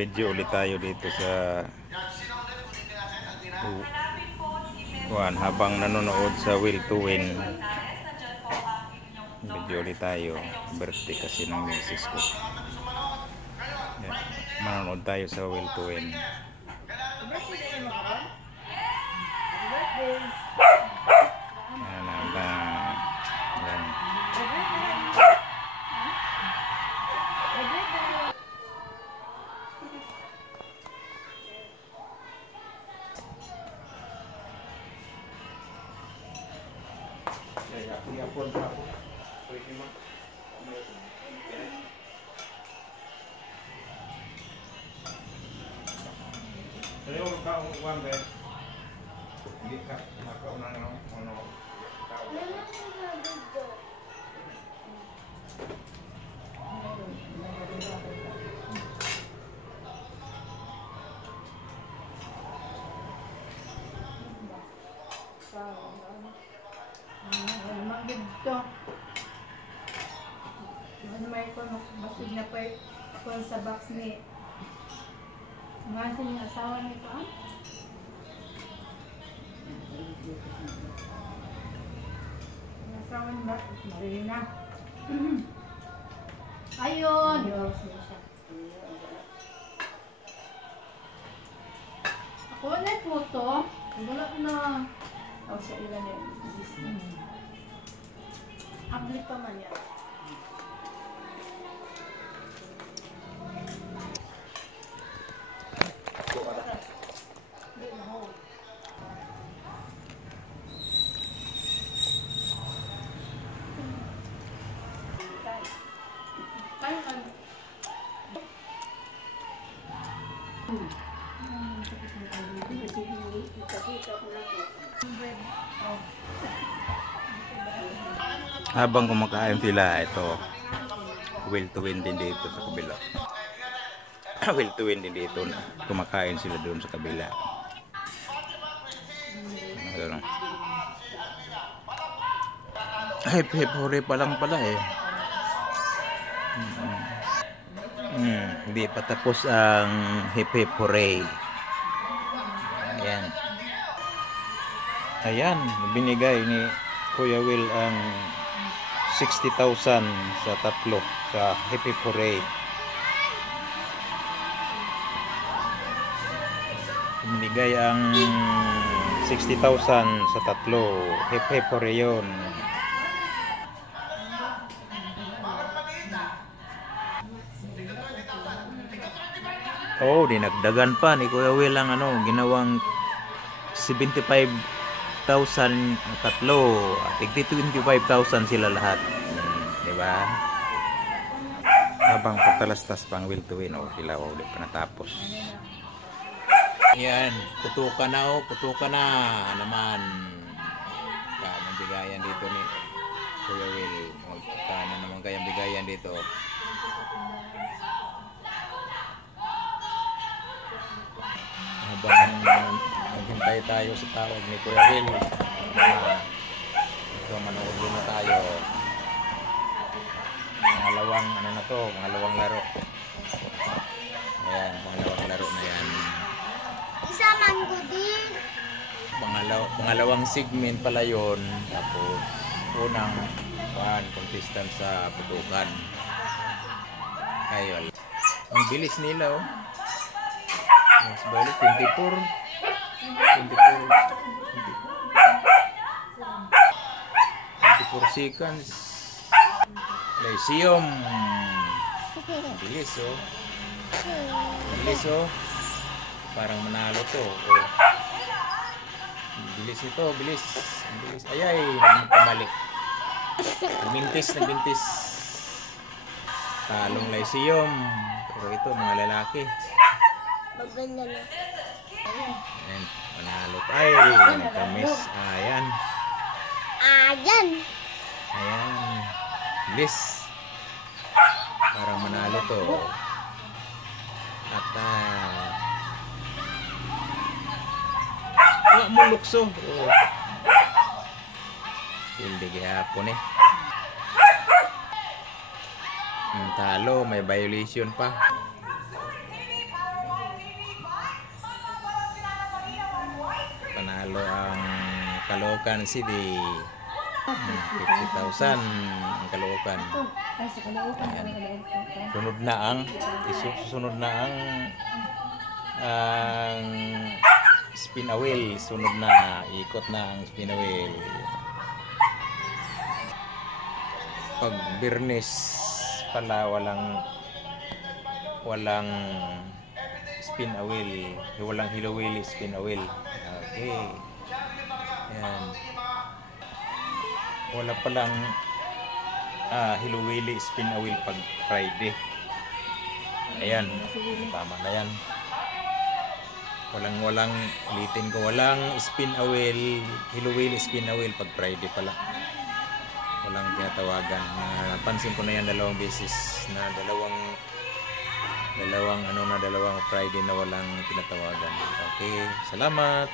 Video ulit tayo dito sa habang nanonood sa Will to Win. Video ulit tayo. Birthday kasi ng misis ko. Yan. Manonood tayo sa Will to Win. Basig na pa sa box ni ngayon yung asawa nito. Yung asawa ni Marina. Ayun! Ako na po to. Wala na. Ako sa ilan na yun. Abli pa man yan. Habang kumakain sila, ito Will to Win din dito sa kabila. Will to Win din dito, kumakain sila doon sa kabila. Hip hip hooray pa lang pala eh. Hindi pa tapos ang hip hip hooray. Ayan, binigay ni Kuya Will ang 60,000 sa tatlo sa hip hip hooray. Binigay ang 60,000 sa tatlo, hip hip hooray yun. Oh, dinagdagan pa ni Kuya Will ang ginawang 75,000 tatlo at 25,000 sila lahat. Diba? Habang pagtalastas pang Will to Win, sila ulit pa natapos. Ayan, putukan na putukan na naman. Kanang bigayan dito ni Kuya Will. Magkano naman kayang bigayan dito? Habang maghintay tayo sa tawag ni Kuya Will, ito manood na tayo. Pangalawang laro. Ayan, pangalawang laro na yan. Isa man ko din. Pangalawang segment pala yun. Tapos unang contestant sa putukan. Ayun, ang bilis nila mas balik 24 seconds. Lyceum. Bilis parang manalo to. Bilis ito, bilis. Ayay, nagpamalik. Nagbintis. Talong Lyceum. Pero ito mga lalaki. Ayan, manalo. Ay, nagka-miss. Ayan. Bilis. Parang manalo to. At mulukso. Hindi gihapon eh. Ang talo, may violation pa. ang Caloocan City. 50,000 ang Caloocan. Ito. Ay, sa Caloocan. Ayan. Caloocan. Sunod na ang susunod na ang spin a wheel. Sunod na, ikot na ang spin a wheel. Pag Biyernes pala walang spin a wheel, walang hilo wheel, spin a wheel. Okay. Ayan. Wala palang hilo wheel, spin a wheel pag Friday. Ayan, tama na yan. Walang ulitin ko, walang spin a wheel, hilo wheel, spin a wheel pag Friday pala. Walang tinatawagan. Napansin ko na yan dalawang beses na dalawang Friday na walang tinatawagan. Okay, salamat.